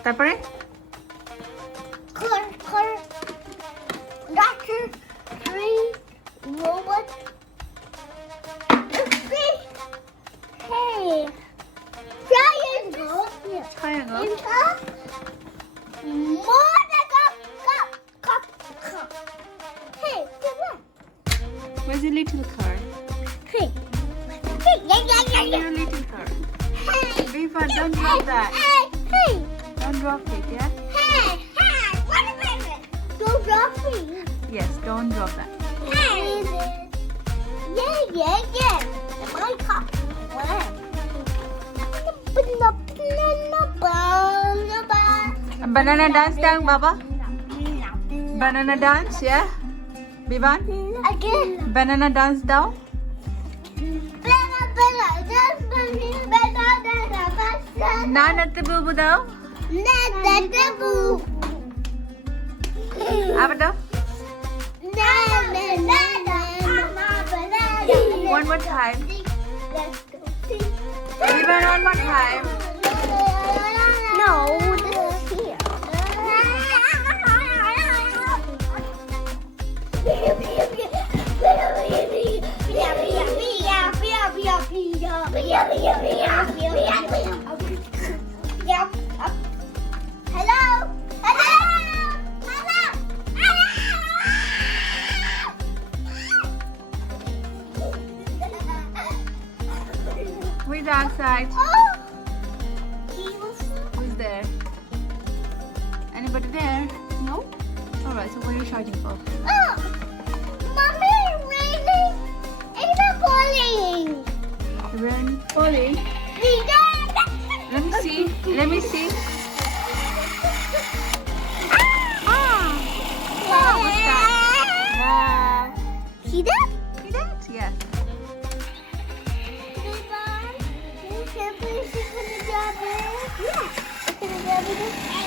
তারপরে Car, doctor, tree, robot, fish. Hey, triangle. triangle. And cup. More than cup. Hey, come on. Where's the little car? Hey, Your little car. Hey, Viva, don't drop that. Hey, Don't drop it, yeah? hey, what a minute. Don't drop me. Yes, don't drop that. Yeah. My cup. Banana dance down, Baba. Banana dance, yeah? Vivan, Again. banana dance down. Nine at the boo down. Up down. One more time. Vivan, one more time. No, this is here. Hello. Who's outside? Oh. Who's there? Anybody there? No? Alright, so what are you shouting for? Oh, Mommy, raining. It's not falling. Rain falling. Let me see. Let me see. Wow, what's that? Wow. See that? See that? Yes. Can you please see the job? Yeah.